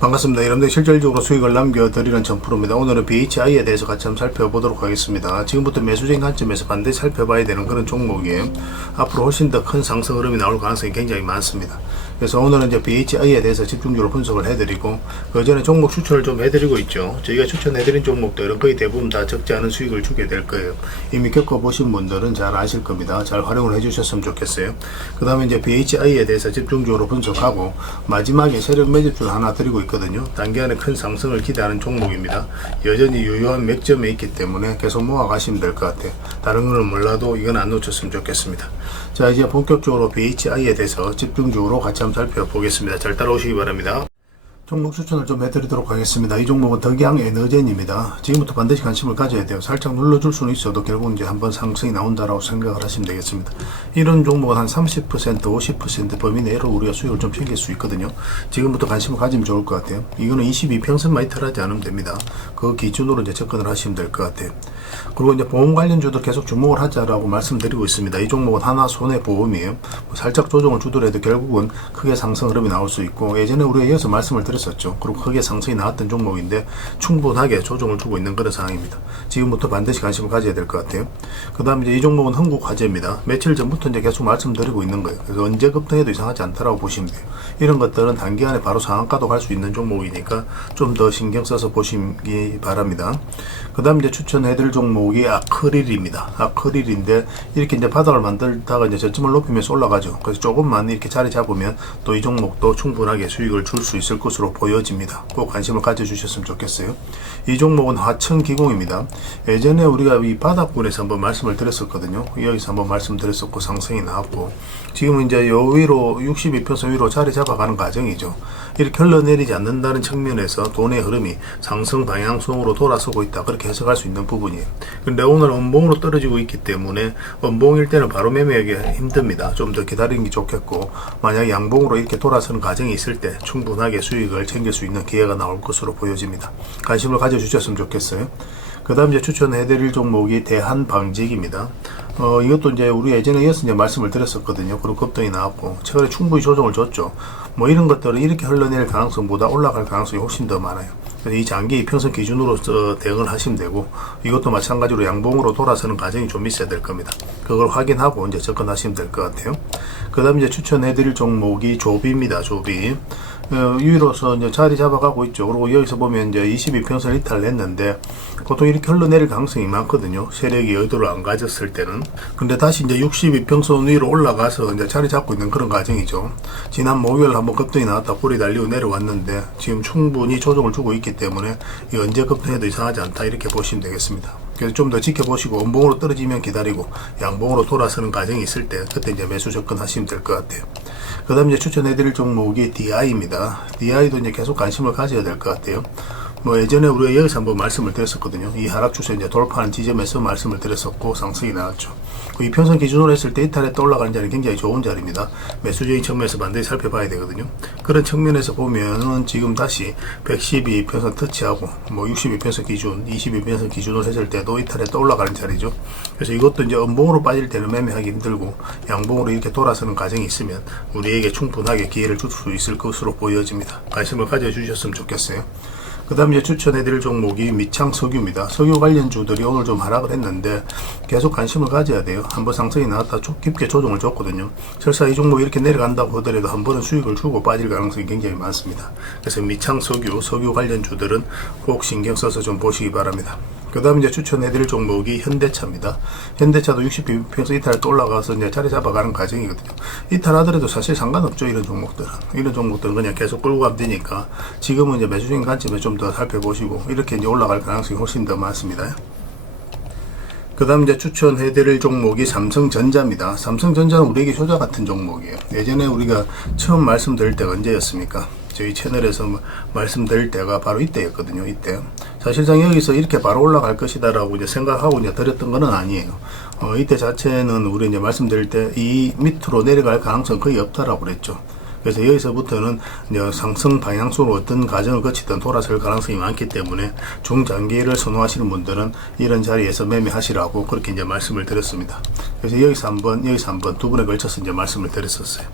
반갑습니다. 여러분들 실질적으로 수익을 남겨드리는 정프로입니다. 오늘은 BHI에 대해서 같이 한번 살펴보도록 하겠습니다. 지금부터 매수적인 관점에서 반드시 살펴봐야 되는 그런 종목이에요. 앞으로 훨씬 더 큰 상승 흐름이 나올 가능성이 굉장히 많습니다. 그래서 오늘은 이제 BHI에 대해서 집중적으로 분석을 해드리고, 그 전에 종목 추천을 좀 해드리고 있죠. 저희가 추천해드린 종목들은 거의 대부분 다 적지 않은 수익을 주게 될 거예요. 이미 겪어보신 분들은 잘 아실 겁니다. 잘 활용을 해주셨으면 좋겠어요. 그 다음에 이제 BHI에 대해서 집중적으로 분석하고, 마지막에 세력 매집줄 하나 드리고 있거든요. 단기간에 큰 상승을 기대하는 종목입니다. 여전히 유효한 맥점에 있기 때문에 계속 모아가시면 될 것 같아요. 다른 거는 몰라도 이건 안 놓쳤으면 좋겠습니다. 자, 이제 본격적으로 BHI에 대해서 집중적으로 같이 한번 살펴보겠습니다. 잘 따라오시기 바랍니다. 종목 추천을 좀 해드리도록 하겠습니다. 이 종목은 덕양 에너젠입니다. 지금부터 반드시 관심을 가져야 돼요. 살짝 눌러줄 수는 있어도 결국 이제 한번 상승이 나온다라고 생각을 하시면 되겠습니다. 이런 종목은 한 30%, 50% 범위 내로 우리가 수익을 좀 챙길 수 있거든요. 지금부터 관심을 가지면 좋을 것 같아요. 이거는 22평선만 이탈하지 않으면 됩니다. 그 기준으로 이제 접근을 하시면 될 것 같아요. 그리고 이제 보험 관련주도 계속 주목을 하자라고 말씀드리고 있습니다. 이 종목은 하나 손해보험이에요. 살짝 조정을 주더라도 결국은 크게 상승 흐름이 나올 수 있고, 예전에 우리가 이어서 말씀을 드렸었죠. 그리고 크게 상승이 나왔던 종목인데 충분하게 조정을 주고 있는 그런 상황입니다. 지금부터 반드시 관심을 가져야 될 것 같아요. 그 다음에 이제 이 종목은 흥국화재입니다. 며칠 전부터 이제 계속 말씀드리고 있는 거예요. 그래서 언제 급등해도 이상하지 않다라고 보시면 돼요. 이런 것들은 단기간에 바로 상한가도 갈 수 있는 종목이니까 좀 더 신경 써서 보시기 바랍니다. 그 다음 이제 추천해드릴 종목이 아크릴입니다. 아크릴인데 이렇게 이제 바닥을 만들다가 이제 저점을 높이면서 올라가죠. 그래서 조금만 이렇게 자리 잡으면 또 이 종목도 충분하게 수익을 줄 수 있을 것으로 보여집니다. 꼭 관심을 가져주셨으면 좋겠어요. 이 종목은 화천기공입니다. 예전에 우리가 이 바닥권에서 한번 말씀을 드렸었거든요. 여기서 한번 말씀드렸었고 상승이 나왔고, 지금은 이제 요 위로 62평선 위로 자리 잡아가는 과정이죠. 이렇게 흘러내리지 않는다는 측면에서 돈의 흐름이 상승 방향성으로 돌아서고 있다, 그렇게 해석할 수 있는 부분이에요. 근데 오늘 음봉으로 떨어지고 있기 때문에 음봉일 때는 바로 매매하기 힘듭니다. 좀 더 기다리는 게 좋겠고, 만약 양봉으로 이렇게 돌아서는 과정이 있을 때 충분하게 수익을 챙길 수 있는 기회가 나올 것으로 보여집니다. 관심을 가져주셨으면 좋겠어요. 그 다음 이제 추천해드릴 종목이 대한방직입니다. 이것도 이제 우리 예전에 이어서 이제 말씀을 드렸었거든요. 그리고 급등이 나왔고, 최근에 충분히 조정을 줬죠. 뭐 이런 것들은 이렇게 흘러내릴 가능성보다 올라갈 가능성이 훨씬 더 많아요. 그래서 이 장기 이평선 기준으로 대응을 하시면 되고, 이것도 마찬가지로 양봉으로 돌아서는 과정이 좀 있어야 될 겁니다. 그걸 확인하고 이제 접근하시면 될 것 같아요. 그 다음 이제 추천해드릴 종목이 조비입니다. 조비. 위로서 이제 자리 잡아가고 있죠. 그리고 여기서 보면 이제 22평선 이탈을 했는데, 보통 이렇게 흘러내릴 가능성이 많거든요. 세력이 의도를 안 가졌을 때는. 근데 다시 이제 62평선 위로 올라가서 이제 자리 잡고 있는 그런 과정이죠. 지난 목요일 한번 급등이 나왔다 뿌리 달리고 내려왔는데, 지금 충분히 조정을 주고 있기 때문에 이 언제 급등해도 이상하지 않다, 이렇게 보시면 되겠습니다. 그래서 좀 더 지켜보시고, 음봉으로 떨어지면 기다리고 양봉으로 돌아서는 과정이 있을 때 그때 이제 매수 접근하시면 될 것 같아요. 그 다음 이제 추천해드릴 종목이 DI입니다. DI도 이제 계속 관심을 가져야 될 것 같아요. 뭐 예전에 우리가 여기서 한번 말씀을 드렸었거든요. 이 하락 추세 이제 돌파하는 지점에서 말씀을 드렸었고 상승이 나왔죠. 그 이평선 기준으로 했을 때 이탈에 또 올라가는 자리는 굉장히 좋은 자리입니다. 매수적인 측면에서 반드시 살펴봐야 되거든요. 그런 측면에서 보면은 지금 다시 112평선 터치하고 뭐 62평선 기준, 22평선 기준으로 했을 때도 이탈에 또 올라가는 자리죠. 그래서 이것도 이제 음봉으로 빠질 때는 매매하기 힘들고, 양봉으로 이렇게 돌아서는 과정이 있으면 우리에게 충분하게 기회를 줄 수 있을 것으로 보여집니다. 관심을 가져주셨으면 좋겠어요. 그 다음 이제 추천해드릴 종목이 미창석유입니다. 석유 관련주들이 오늘 좀 하락을 했는데 계속 관심을 가져야 돼요. 한번 상승이 나왔다 깊게 조정을 줬거든요. 설사 이 종목이 이렇게 내려간다고 하더라도 한 번은 수익을 주고 빠질 가능성이 굉장히 많습니다. 그래서 미창석유, 석유 관련주들은 꼭 신경 써서 좀 보시기 바랍니다. 그 다음 이제 추천해드릴 종목이 현대차입니다. 현대차도 62평선 이탈에 또 올라가서 이제 자리 잡아가는 과정이거든요. 이탈하더라도 사실 상관없죠. 이런 종목들은 그냥 계속 끌고 가면 되니까, 지금은 이제 매수적인 관점에 좀 더 살펴보시고, 이렇게 이제 올라갈 가능성이 훨씬 더 많습니다. 그 다음 이제 추천해드릴 종목이 삼성전자입니다. 삼성전자는 우리에게 효자 같은 종목이에요. 예전에 우리가 처음 말씀드릴 때가 언제였습니까? 저희 채널에서 말씀드릴 때가 바로 이때였거든요. 이때. 사실상 여기서 이렇게 바로 올라갈 것이다라고 이제 생각하고 이제 드렸던 거는 아니에요. 이때 자체는 우리 이제 말씀드릴 때 이 밑으로 내려갈 가능성은 거의 없다라고 그랬죠. 그래서 여기서부터는 이제 상승 방향으로 어떤 과정을 거치든 돌아설 가능성이 많기 때문에 중장기를 선호하시는 분들은 이런 자리에서 매매하시라고 그렇게 이제 말씀을 드렸습니다. 그래서 여기서 한번 두 번에 걸쳐서 이제 말씀을 드렸었어요.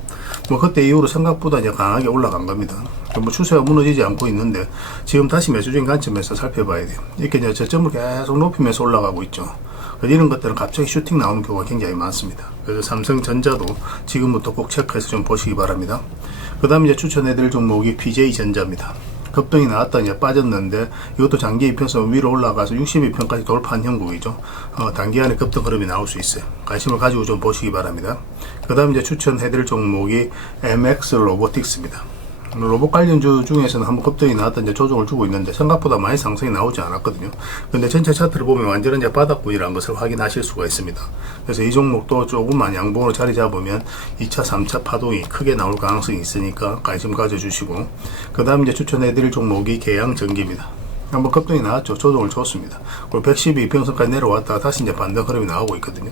뭐 그때 이후로 생각보다 이제 강하게 올라간 겁니다. 뭐 추세가 무너지지 않고 있는데 지금 다시 매수적인 관점에서 살펴봐야 돼요. 이렇게 이제 저점을 계속 높이면서 올라가고 있죠. 이런 것들은 갑자기 슈팅 나오는 경우가 굉장히 많습니다. 그래서 삼성전자도 지금부터 꼭 체크해서 좀 보시기 바랍니다. 그 다음에 이제 추천해드릴 종목이 BJ전자입니다. 급등이 나왔다 이제 빠졌는데 이것도 장기 이평선 위로 올라가서 62평까지 돌파한 형국이죠. 단기간에 급등 흐름이 나올 수 있어요. 관심을 가지고 좀 보시기 바랍니다. 그 다음에 이제 추천해드릴 종목이 MX 로보틱스입니다. 로봇 관련주 중에서는 한번 급등이 나왔다 이제 조정을 주고 있는데 생각보다 많이 상승이 나오지 않았거든요. 근데 전체 차트를 보면 완전한 이제 바닥권이라는 것을 확인하실 수가 있습니다. 그래서 이 종목도 조금만 양봉으로 자리 잡으면 2차, 3차 파동이 크게 나올 가능성이 있으니까 관심 가져주시고, 그 다음 이제 추천해드릴 종목이 계양전기입니다. 한번 급등이 나왔죠. 조정을 줬습니다. 그리고 112평선까지 내려왔다가 다시 이제 반등 흐름이 나오고 있거든요.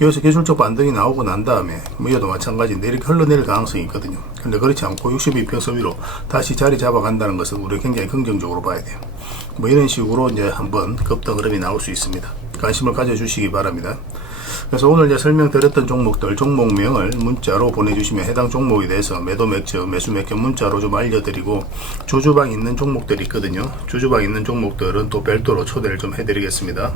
여기서 기술적 반등이 나오고 난 다음에 뭐 이것도 마찬가지인데 이렇게 흘러내릴 가능성이 있거든요. 근데 그렇지 않고 62평선 위로 다시 자리 잡아간다는 것은 우리가 굉장히 긍정적으로 봐야 돼요. 뭐 이런 식으로 이제 한번 급등 흐름이 나올 수 있습니다. 관심을 가져주시기 바랍니다. 그래서 오늘 이제 설명드렸던 종목들, 종목명을 문자로 보내주시면 해당 종목에 대해서 매도 맥점, 매수 맥점 문자로 좀 알려드리고, 주주방 있는 종목들이 있거든요. 주주방 있는 종목들은 또 별도로 초대를 좀 해드리겠습니다.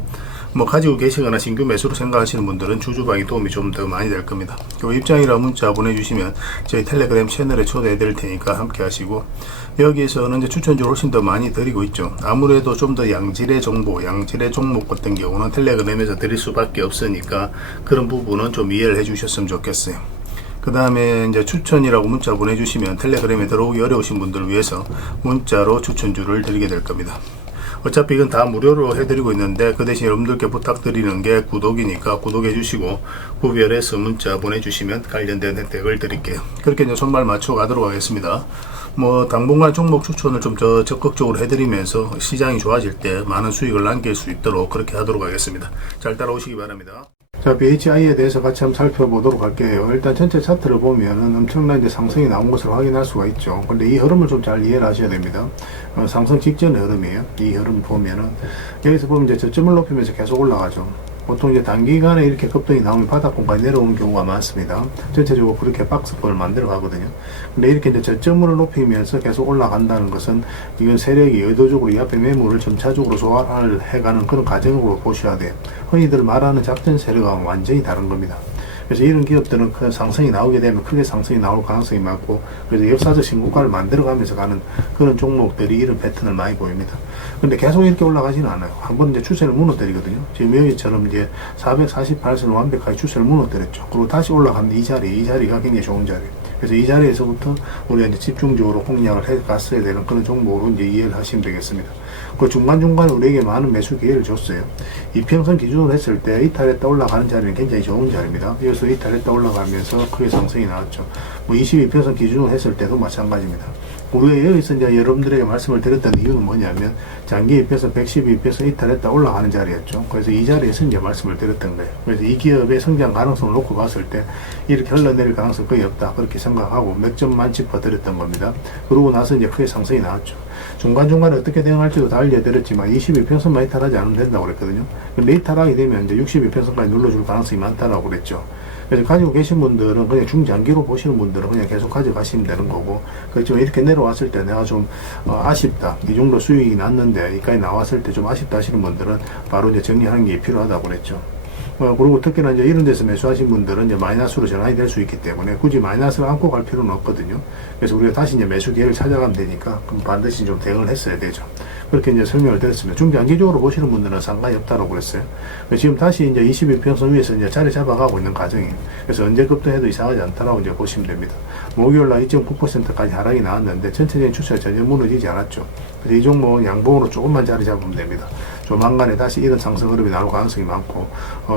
뭐 가지고 계시거나 신규 매수로 생각하시는 분들은 주주방이 도움이 좀 더 많이 될 겁니다. 그 입장이라 문자 보내주시면 저희 텔레그램 채널에 초대해 드릴 테니까 함께 하시고, 여기에서는 이제 추천주를 훨씬 더 많이 드리고 있죠. 아무래도 좀 더 양질의 정보, 양질의 종목 같은 경우는 텔레그램에서 드릴 수밖에 없으니까 그런 부분은 좀 이해를 해 주셨으면 좋겠어요. 그 다음에 이제 추천이라고 문자 보내주시면 텔레그램에 들어오기 어려우신 분들을 위해서 문자로 추천주를 드리게 될 겁니다. 어차피 이건 다 무료로 해드리고 있는데 그 대신 여러분들께 부탁드리는 게 구독이니까 구독해 주시고 구별해서 문자 보내주시면 관련된 혜택을 드릴게요. 그렇게 이제 손발 맞춰 가도록 하겠습니다. 뭐 당분간 종목 추천을 좀 더 적극적으로 해드리면서 시장이 좋아질 때 많은 수익을 남길 수 있도록 그렇게 하도록 하겠습니다. 잘 따라오시기 바랍니다. 자, BHI에 대해서 같이 한번 살펴보도록 할게요. 일단 전체 차트를 보면은 엄청난 이제 상승이 나온 것을 확인할 수가 있죠. 근데 이 흐름을 좀 잘 이해를 하셔야 됩니다. 상승 직전의 흐름이에요. 이 흐름 보면은 여기서 보면 이제 저점을 높이면서 계속 올라가죠. 보통 이제 단기간에 이렇게 급등이 나오면 바닥권까지 내려오는 경우가 많습니다. 전체적으로 그렇게 박스권을 만들어 가거든요. 근데 이렇게 이제 저점을 높이면서 계속 올라간다는 것은 이건 세력이 의도적으로 이 앞에 매물을 점차적으로 소화를 해가는 그런 과정으로 보셔야 돼요. 흔히들 말하는 작전 세력과는 완전히 다른 겁니다. 그래서 이런 기업들은 큰 상승이 나오게 되면 크게 상승이 나올 가능성이 많고, 그래서 역사적 신고가를 만들어가면서 가는 그런 종목들이 이런 패턴을 많이 보입니다. 근데 계속 이렇게 올라가지는 않아요. 한번 이제 추세를 무너뜨리거든요. 지금 여기처럼 이제 448선을 완벽하게 추세를 무너뜨렸죠. 그리고 다시 올라가는 이 자리가 굉장히 좋은 자리예요. 그래서 이 자리에서부터 우리가 이제 집중적으로 공략을 해 갔어야 되는 그런 종목으로 이제 이해를 하시면 되겠습니다. 그 중간중간에 우리에게 많은 매수 기회를 줬어요. 이평선 기준으로 했을 때 이탈했다 올라가는 자리는 굉장히 좋은 자리입니다. 여기서 이탈했다 올라가면서 크게 상승이 나왔죠. 뭐 22평선 기준으로 했을 때도 마찬가지입니다. 우리가 여기서 이제 여러분들에게 말씀을 드렸던 이유는 뭐냐면 장기 입혀서 112입혀서 이탈했다 올라가는 자리였죠. 그래서 이 자리에서 이제 말씀을 드렸던 거예요. 그래서 이 기업의 성장 가능성을 놓고 봤을 때 이렇게 흘러내릴 가능성이 거의 없다 그렇게 생각하고 몇 점만 짚어드렸던 겁니다. 그러고 나서 이제 크게 상승이 나왔죠. 중간중간에 어떻게 대응할지도 다 알려드렸지만 21평선만 이탈하지 않으면 된다고 그랬거든요. 근데 이탈하게 되면 이제 62평선까지 눌러줄 가능성이 많다라고 그랬죠. 그래서 가지고 계신 분들은 그냥 중장기로 보시는 분들은 그냥 계속 가져가시면 되는 거고, 그렇지만 이렇게 내려왔을 때 내가 좀 아쉽다, 이 정도 수익이 났는데 여기까지 나왔을 때 좀 아쉽다 하시는 분들은 바로 이제 정리하는 게 필요하다고 그랬죠. 그리고 특히나 이제 이런 데서 매수하신 분들은 이제 마이너스로 전환이 될 수 있기 때문에 굳이 마이너스를 안고 갈 필요는 없거든요. 그래서 우리가 다시 이제 매수 기회를 찾아가면 되니까 그럼 반드시 좀 대응을 했어야 되죠. 그렇게 이제 설명을 드렸습니다. 중장기적으로 보시는 분들은 상관이 없다고 그랬어요. 지금 다시 이제 22평선 위에서 이제 자리 잡아가고 있는 과정이에요. 그래서 언제 급등해도 이상하지 않다라고 이제 보시면 됩니다. 목요일날 2.9%까지 하락이 나왔는데 전체적인 추세가 전혀 무너지지 않았죠. 그래서 이 종목은 양봉으로 조금만 자리 잡으면 됩니다. 조만간에 다시 이런 상승 흐름이 나올 가능성이 많고,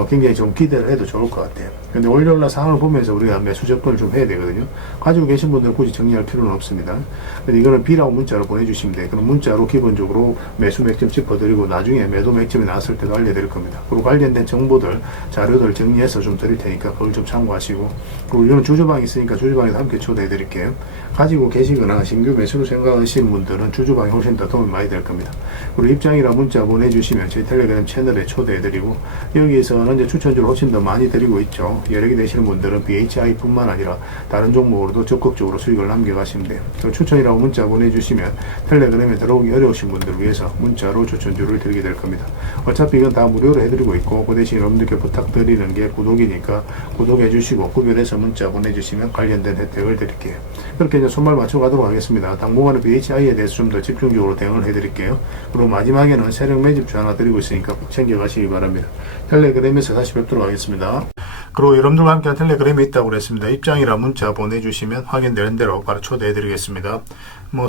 굉장히 좀 기대를 해도 좋을 것 같아요. 근데 월요일날 상황을 보면서 우리가 매수 접근을 좀 해야 되거든요. 가지고 계신 분들 굳이 정리할 필요는 없습니다. 근데 이거는 B라고 문자로 보내주시면 돼요. 그럼 문자로 기본적으로 매수 맥점 짚어드리고 나중에 매도 맥점이 나왔을 때도 알려드릴 겁니다. 그리고 관련된 정보들, 자료들 정리해서 좀 드릴 테니까 그걸 좀 참고하시고, 그리고 이거는 주주방이 있으니까 주주방에도 함께 초대해 드릴게요. 가지고 계시거나 신규 매수를 생각하시는 분들은 주주방이 훨씬 더 도움이 많이 될 겁니다. 그리고 입장이라 문자 보내주시면 저희 텔레그램 채널에 초대해드리고, 여기에서는 이제 추천주를 훨씬 더 많이 드리고 있죠. 여력이 되시는 분들은 BHI 뿐만 아니라 다른 종목으로도 적극적으로 수익을 남겨가시면 돼요. 추천이라고 문자 보내주시면 텔레그램에 들어오기 어려우신 분들을 위해서 문자로 추천주를 드리게 될 겁니다. 어차피 이건 다 무료로 해드리고 있고, 그 대신 여러분들께 부탁드리는 게 구독이니까 구독해주시고 구별해서 문자 보내주시면 관련된 혜택을 드릴게요. 그렇게 이제 손발 맞춰가도록 하겠습니다. 당분간은 BHI에 대해서 좀 더 집중적으로 대응을 해드릴게요. 그리고 마지막에는 세력 매집주 하나 드리고 있으니까 꼭 챙겨가시기 바랍니다. 텔레그램에서 다시 뵙도록 하겠습니다. 그리고 여러분들과 함께 텔레그램에 있다고 그랬습니다. 입장이라 문자 보내주시면 확인되는 대로 바로 초대해드리겠습니다.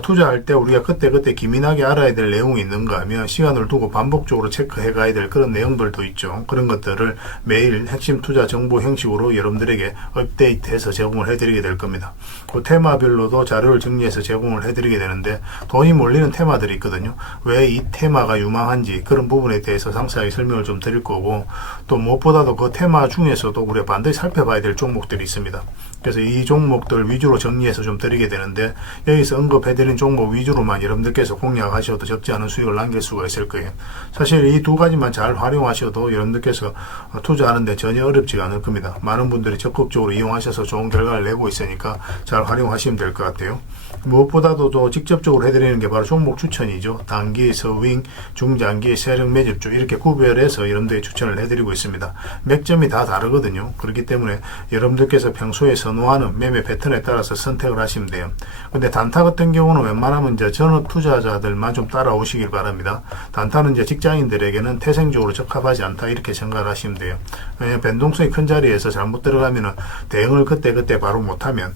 투자할 때 우리가 그때 기민하게 알아야 될 내용이 있는가 하면 시간을 두고 반복적으로 체크해 가야 될 그런 내용들도 있죠. 그런 것들을 매일 핵심 투자 정보 형식으로 여러분들에게 업데이트해서 제공을 해드리게 될 겁니다. 그 테마별로도 자료를 정리해서 제공을 해드리게 되는데, 돈이 몰리는 테마들이 있거든요. 왜 이 테마가 유망한지 그런 부분에 대해서 상세하게 설명을 좀 드릴 거고, 또 무엇보다도 그 테마 중에서도 우리가 반드시 살펴봐야 될 종목들이 있습니다. 그래서 이 종목들 위주로 정리해서 좀 드리게 되는데, 여기서 언급해드린 종목 위주로만 여러분들께서 공략하셔도 적지 않은 수익을 남길 수가 있을 거예요. 사실 이 두 가지만 잘 활용하셔도 여러분들께서 투자하는데 전혀 어렵지가 않을 겁니다. 많은 분들이 적극적으로 이용하셔서 좋은 결과를 내고 있으니까 잘 활용하시면 될 것 같아요. 무엇보다도 또 직접적으로 해드리는 게 바로 종목 추천이죠. 단기, 서윙, 중장기, 세력 매집주 이렇게 구별해서 여러분들이 추천을 해드리고 있습니다. 맥점이 다 다르거든요. 그렇기 때문에 여러분들께서 평소에 선호하는 매매 패턴에 따라서 선택을 하시면 돼요. 근데 단타 같은 경우는 웬만하면 이제 전업 투자자들만 좀 따라오시길 바랍니다. 단타는 이제 직장인들에게는 태생적으로 적합하지 않다 이렇게 생각을 하시면 돼요. 왜냐하면 변동성이 큰 자리에서 잘못 들어가면은 대응을 그때 바로 못하면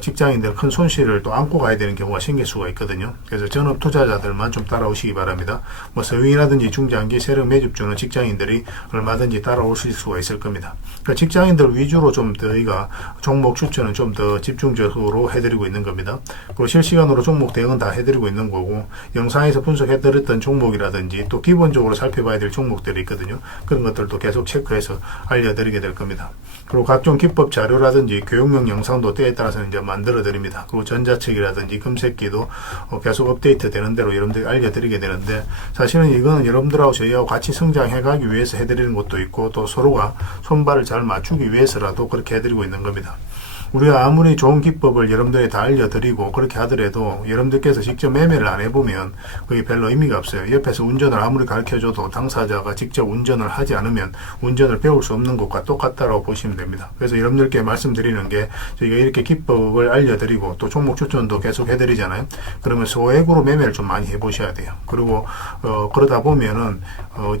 직장인들 큰 손실을 또 안고 가야 되는 경우가 생길 수가 있거든요. 그래서 전업 투자자들만 좀 따라오시기 바랍니다. 서윙이라든지 중장기 세력 매집주는 직장인들이 얼마든지 따라오실 수가 있을 겁니다. 그러니까 직장인들 위주로 좀 저희가 종목 추천은 좀 더 집중적으로 해드리고 있는 겁니다. 그리고 실시간으로 종목 대응은 다 해드리고 있는 거고, 영상에서 분석해드렸던 종목이라든지 또 기본적으로 살펴봐야 될 종목들이 있거든요. 그런 것들도 계속 체크해서 알려드리게 될 겁니다. 그리고 각종 기법 자료라든지 교육용 영상도 때에 따라서는 이제 만들어 드립니다. 그리고 전자책이라든지 금색기도 계속 업데이트 되는 대로 여러분들이 알려드리게 되는데, 사실은 이거는 여러분들하고 저희하고 같이 성장해 가기 위해서 해드리는 것도 있고, 또 서로가 손발을 잘 맞추기 위해서라도 그렇게 해드리고 있는 겁니다. 우리가 아무리 좋은 기법을 여러분들이 다 알려드리고 그렇게 하더라도 여러분들께서 직접 매매를 안 해보면 그게 별로 의미가 없어요. 옆에서 운전을 아무리 가르쳐줘도 당사자가 직접 운전을 하지 않으면 운전을 배울 수 없는 것과 똑같다라고 보시면 됩니다. 그래서 여러분들께 말씀드리는 게, 저희가 이렇게 기법을 알려드리고 또 종목 추천도 계속 해드리잖아요. 그러면 소액으로 매매를 좀 많이 해보셔야 돼요. 그리고 그러다 보면은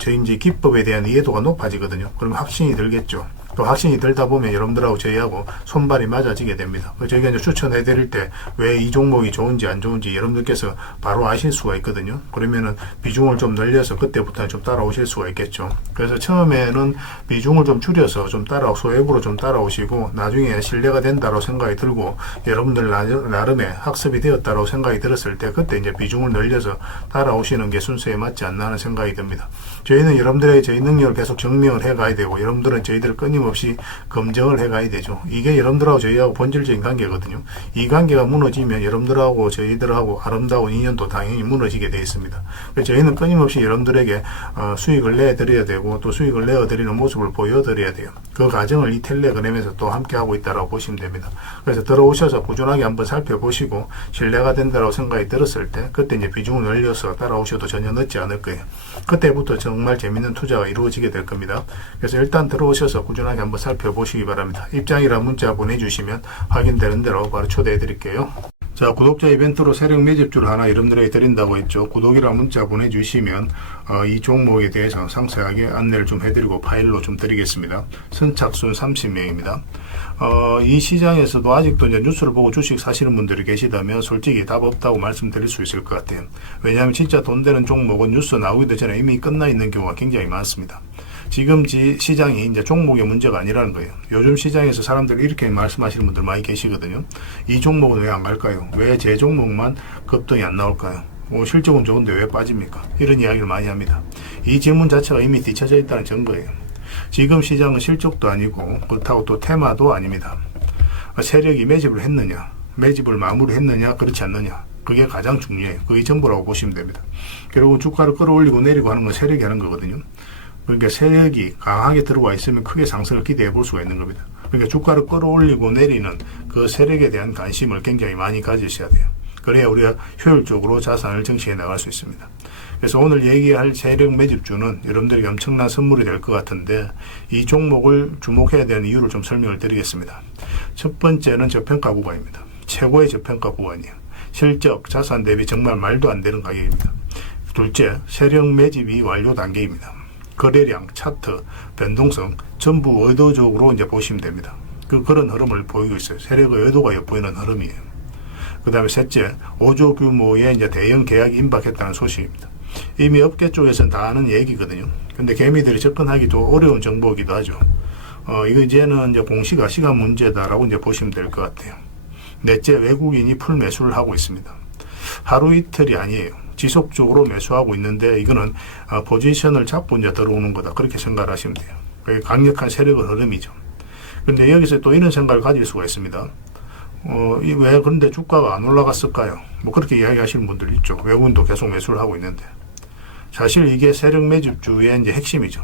저희 이제 기법에 대한 이해도가 높아지거든요. 그러면 확신이 들겠죠. 또 확신이 들다 보면 여러분들하고 저희하고 손발이 맞아지게 됩니다. 저희가 이제 추천해 드릴 때 왜 이 종목이 좋은지 안 좋은지 여러분들께서 바로 아실 수가 있거든요. 그러면은 비중을 좀 늘려서 그때부터는 좀 따라오실 수가 있겠죠. 그래서 처음에는 비중을 좀 줄여서 좀 소액으로 좀 따라오시고, 나중에 신뢰가 된다고 생각이 들고 여러분들 나름의 학습이 되었다고 생각이 들었을 때 그때 이제 비중을 늘려서 따라오시는 게 순서에 맞지 않나 하는 생각이 듭니다. 저희는 여러분들에게 저희 능력을 계속 증명을 해 가야 되고, 여러분들은 저희들을 끊임없이 검증을 해 가야 되죠. 이게 여러분들하고 저희하고 본질적인 관계거든요. 이 관계가 무너지면 여러분들하고 저희들하고 아름다운 인연도 당연히 무너지게 되어 있습니다. 그래서 저희는 끊임없이 여러분들에게 수익을 내드려야 되고, 또 수익을 내어드리는 모습을 보여드려야 돼요. 그 과정을 이 텔레그램에서 또 함께 하고 있다고 보시면 됩니다. 그래서 들어오셔서 꾸준하게 한번 살펴보시고 신뢰가 된다고 생각이 들었을 때 그때 이제 비중을 늘려서 따라오셔도 전혀 늦지 않을 거예요. 그때부터 정말 재밌는 투자가 이루어지게 될 겁니다. 그래서 일단 들어오셔서 꾸준하게 한번 살펴보시기 바랍니다. 입장이라 문자 보내주시면 확인되는 대로 바로 초대해 드릴게요. 자, 구독자 이벤트로 세력 매집주를 하나 여러분들에게 드린다고 했죠. 구독이라 문자 보내주시면 이 종목에 대해서 상세하게 안내를 좀 해드리고 파일로 좀 드리겠습니다. 선착순 30명입니다. 이 시장에서도 아직도 이제 뉴스를 보고 주식 사시는 분들이 계시다면 솔직히 답 없다고 말씀드릴 수 있을 것 같아요. 왜냐하면 진짜 돈 되는 종목은 뉴스 나오기도 전에 이미 끝나 있는 경우가 굉장히 많습니다. 지금 시장이 이제 종목의 문제가 아니라는 거예요. 요즘 시장에서 사람들이 이렇게 말씀하시는 분들 많이 계시거든요. 이 종목은 왜 안 갈까요? 왜 제 종목만 급등이 안 나올까요? 실적은 좋은데 왜 빠집니까? 이런 이야기를 많이 합니다. 이 질문 자체가 이미 뒤쳐져 있다는 증거예요. 지금 시장은 실적도 아니고 그렇다고 또 테마도 아닙니다. 세력이 매집을 했느냐? 매집을 마무리했느냐 그렇지 않느냐, 그게 가장 중요해요. 그게 전부라고 보시면 됩니다. 결국 주가를 끌어올리고 내리고 하는 건 세력이 하는 거거든요. 그러니까 세력이 강하게 들어와 있으면 크게 상승을 기대해 볼 수가 있는 겁니다. 그러니까 주가를 끌어올리고 내리는 그 세력에 대한 관심을 굉장히 많이 가지셔야 돼요. 그래야 우리가 효율적으로 자산을 정치해 나갈 수 있습니다. 그래서 오늘 얘기할 세력 매집주는 여러분들에게 엄청난 선물이 될 것 같은데, 이 종목을 주목해야 되는 이유를 좀 설명을 드리겠습니다. 첫 번째는 저평가 구간입니다. 최고의 저평가 구간이에요. 실적, 자산 대비 정말 말도 안 되는 가격입니다. 둘째, 세력 매집이 완료 단계입니다. 거래량, 차트, 변동성 전부 의도적으로 이제 보시면 됩니다. 그런 흐름을 보이고 있어요. 세력의 의도가 엿보이는 흐름이에요. 그 다음에 셋째, 5조 규모의 이제 대형 계약이 임박했다는 소식입니다. 이미 업계 쪽에서는 다 아는 얘기거든요. 근데 개미들이 접근하기도 어려운 정보이기도 하죠. 이거 이제는 이제 공시가 시간 문제다라고 이제 보시면 될 것 같아요. 넷째, 외국인이 풀 매수를 하고 있습니다. 하루 이틀이 아니에요. 지속적으로 매수하고 있는데, 이거는 포지션을 잡고 이제 들어오는 거다, 그렇게 생각을 하시면 돼요. 그게 강력한 세력의 흐름이죠. 근데 여기서 또 이런 생각을 가질 수가 있습니다. 왜 그런데 주가가 안 올라갔을까요? 뭐 그렇게 이야기하시는 분들 있죠. 외국인도 계속 매수를 하고 있는데. 사실 이게 세력 매집주의 이제 핵심이죠.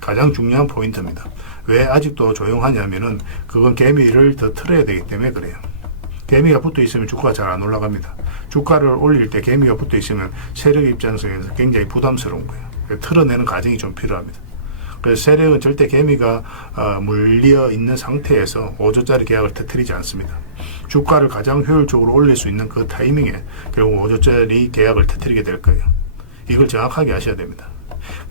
가장 중요한 포인트입니다. 왜 아직도 조용하냐면은, 그건 개미를 더 틀어야 되기 때문에 그래요. 개미가 붙어 있으면 주가가 잘 안 올라갑니다. 주가를 올릴 때 개미가 붙어 있으면 세력 입장에서 굉장히 부담스러운 거예요. 틀어내는 과정이 좀 필요합니다. 그래서 세력은 절대 개미가 물려 있는 상태에서 5조짜리 계약을 터뜨리지 않습니다. 주가를 가장 효율적으로 올릴 수 있는 그 타이밍에 결국 5조짜리 계약을 터뜨리게 될 거예요. 이걸 정확하게 아셔야 됩니다.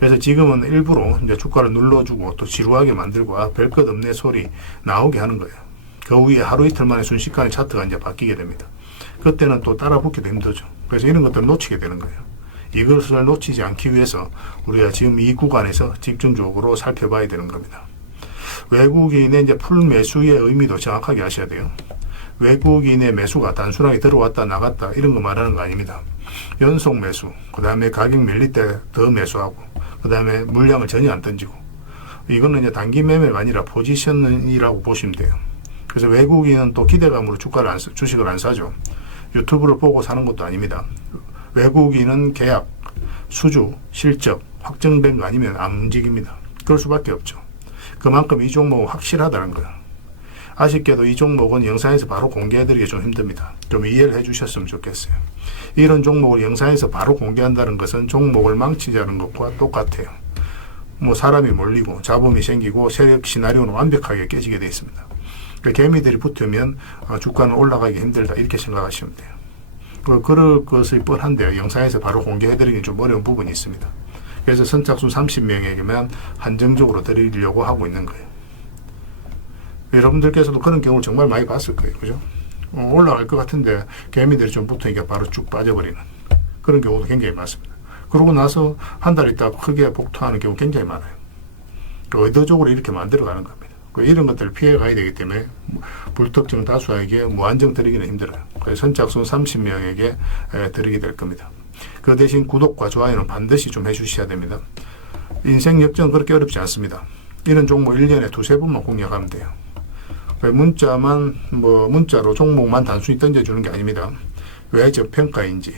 그래서 지금은 일부러 이제 주가를 눌러주고 또 지루하게 만들고 별 것 없네 소리 나오게 하는 거예요. 그 후에 하루 이틀 만에 순식간에 차트가 이제 바뀌게 됩니다. 그때는 또 따라 붙기도 힘들죠. 그래서 이런 것들을 놓치게 되는 거예요. 이것을 놓치지 않기 위해서 우리가 지금 이 구간에서 집중적으로 살펴봐야 되는 겁니다. 외국인의 이제 풀 매수의 의미도 정확하게 아셔야 돼요. 외국인의 매수가 단순하게 들어왔다 나갔다 이런 거 말하는 거 아닙니다. 연속 매수, 그 다음에 가격 밀릴 때 더 매수하고, 그 다음에 물량을 전혀 안 던지고, 이거는 이제 단기 매매가 아니라 포지션이라고 보시면 돼요. 그래서 외국인은 또 기대감으로 주식을 안 사죠. 유튜브를 보고 사는 것도 아닙니다. 외국인은 계약, 수주, 실적 확정된 거 아니면 안 움직입니다. 그럴 수밖에 없죠. 그만큼 이 종목은 확실하다는 거예요. 아쉽게도 이 종목은 영상에서 바로 공개해드리기 좀 힘듭니다. 좀 이해를 해주셨으면 좋겠어요. 이런 종목을 영상에서 바로 공개한다는 것은 종목을 망치자는 것과 똑같아요. 뭐 사람이 몰리고 잡음이 생기고 세력 시나리오는 완벽하게 깨지게 되어 있습니다. 개미들이 붙으면 주가는 올라가기 힘들다, 이렇게 생각하시면 돼요. 그럴 것이 뻔한데요. 영상에서 바로 공개해드리기 좀 어려운 부분이 있습니다. 그래서 선착순 30명에게만 한정적으로 드리려고 하고 있는 거예요. 여러분들께서도 그런 경우를 정말 많이 봤을 거예요. 그죠? 올라갈 것 같은데 개미들이 좀 붙으니까 바로 쭉 빠져버리는 그런 경우도 굉장히 많습니다. 그러고 나서 한 달 있다가 크게 복토하는 경우 굉장히 많아요. 의도적으로 이렇게 만들어가는 겁니다. 이런 것들을 피해 가야 되기 때문에 불특정 다수에게 무한정 드리기는 힘들어요. 그래서 선착순 30명에게 드리게 될 겁니다. 그 대신 구독과 좋아요는 반드시 좀 해주셔야 됩니다. 인생 역전은 그렇게 어렵지 않습니다. 이런 종목 1년에 두세 번만 공략하면 돼요. 문자로 종목만 단순히 던져주는 게 아닙니다. 왜 저평가인지,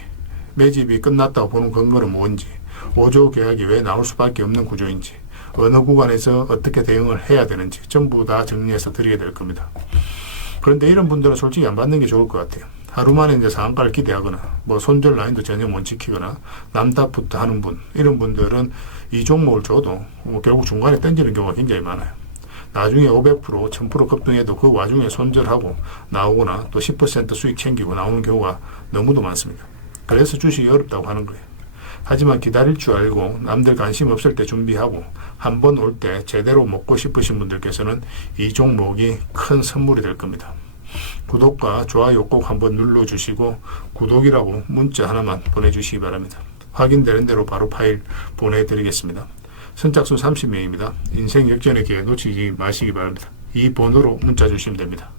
매집이 끝났다고 보는 근거는 뭔지, 5조 계약이 왜 나올 수밖에 없는 구조인지, 어느 구간에서 어떻게 대응을 해야 되는지 전부 다 정리해서 드리게 될 겁니다. 그런데 이런 분들은 솔직히 안 받는 게 좋을 것 같아요. 하루 만에 이제 상한가를 기대하거나, 손절 라인도 전혀 못 지키거나, 남탓부터 하는 분, 이런 분들은 이 종목을 줘도 결국 중간에 던지는 경우가 굉장히 많아요. 나중에 500%, 1000% 급등해도 그 와중에 손절하고 나오거나 또 10% 수익 챙기고 나오는 경우가 너무도 많습니다. 그래서 주식이 어렵다고 하는 거예요. 하지만 기다릴 줄 알고 남들 관심 없을 때 준비하고 한 번 올 때 제대로 먹고 싶으신 분들께서는 이 종목이 큰 선물이 될 겁니다. 구독과 좋아요 꼭 한번 눌러주시고 구독이라고 문자 하나만 보내주시기 바랍니다. 확인되는 대로 바로 파일 보내드리겠습니다. 선착순 30명입니다. 인생 역전의 기회 놓치지 마시기 바랍니다. 이 번호로 문자 주시면 됩니다.